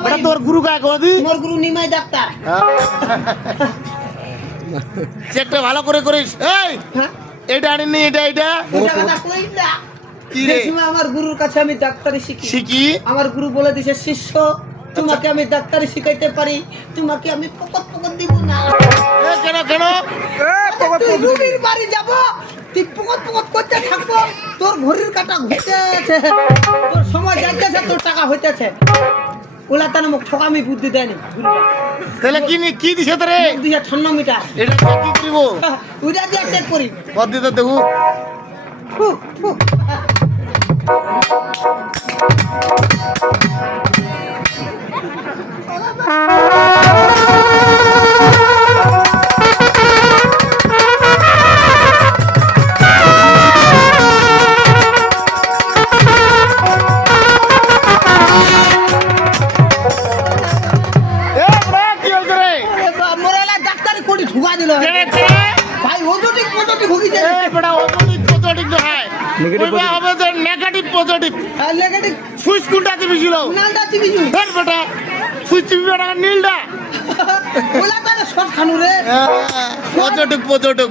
বেটা তোর গুরু কাকে কদি মোর গুরু নিমাই ডাক্তার। চেকটা ভালো করে করিস। এই হ্যাঁ? এটা আনিনি এটা এটা। এটা কথা কই না। কি রে? আমার গুরুর কাছে আমি ডাক্তারি শিখি। শিখি? আমার গুরু বলে দিছে শিষ্য তোমাকে আমি ডাক্তারি শিখাইতে পারি। তোমাকে আমি পকত পকত দিব না। এ, কেন কেন? তুই বাড়ি যাব। তুই পকত পকত করতে থাকব। তোর ঘড়ির কাটা ঘুরতেছে তোর সময় যাইতেছে তোর টাকা হইতেছে। ওলা তার মুখ ঠকামি বুদ্ধি দেয়নি তাহলে কি কি দিছে তোরে দুই ঠান্ডা মিটার এটা কি করিব ওইটা দিয়ে চেক করি কত দিতে দেখু। দিল। ভাই ওজটি কোটি ভুগি এ যায় বড়া অপোজিট পজিটিভ নয় কইবা হবে যে নেগেটিভ পজিটিভ নেগেটিভ সুইচ কোনটা দিবি ছিল? নালটা এর বেটা সুইচ চিবি বেটা নীলটা ওলা তার শর্ট খানু রে। Positive positive